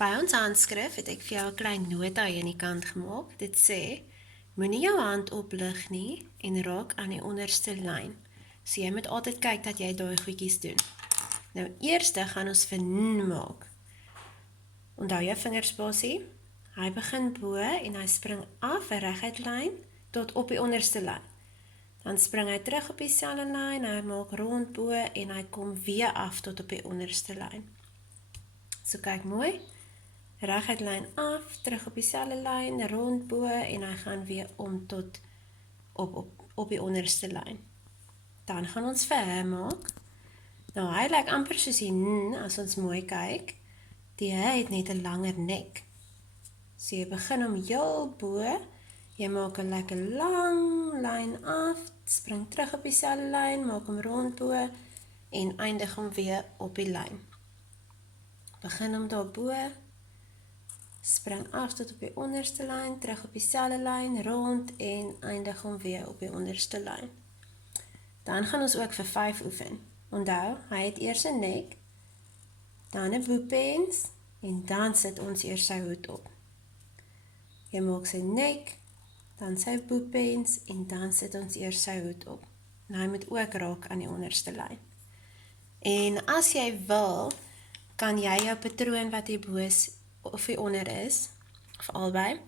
By ons handskrif het ek vir jou 'n klein nota hier aan die kant gemaak. Dit sê, moenie jou hand oplig nie en raak aan die onderste lyn. So jy moet altyd kyk dat jy daai goedjies doen. Nou eerste gaan ons vir n maak. Onthou jou vingerspasie. Hy begin bo en hy spring af 'n reguit lyn tot op die onderste lyn. Dan spring hy terug op dieselfde lyn, hy maak rond bo en hy kom weer af tot op die onderste lyn. So kyk mooi. Reguit lyn af, terug op dieselfde lyn, rond bo en hy gaan weer om tot op die onderste lyn. Dan gaan ons vir hy maak. Nou hy lyk amper soos die n as ons mooi kyk. Die hy het net 'n langer nek. So jy begin om heel bo, jy maak 'n lekker lang lyn af, spring terug op dieselfde lyn, maak hom rond bo en eindig hom weer op die lyn. Begin hom daar bo, spring af tot op die onderste lyn, terug op dieselfde lyn, rond en eindig hom weer op die onderste lyn. Dan gaan ons ook vir 5 oefen. Onthou, hy het eers 'n nek, dan 'n boepens en dan sit ons eers sy hoed op. Jy maak sy nek, dan sy boepens en dan sit ons eers sy hoed op. En hy moet ook raak aan die onderste lyn. En as jy wil, kan jy jou patroon wat hier bo is of hier onder is, of albei,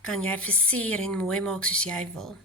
kan jy versier en mooi maak soos jy wil.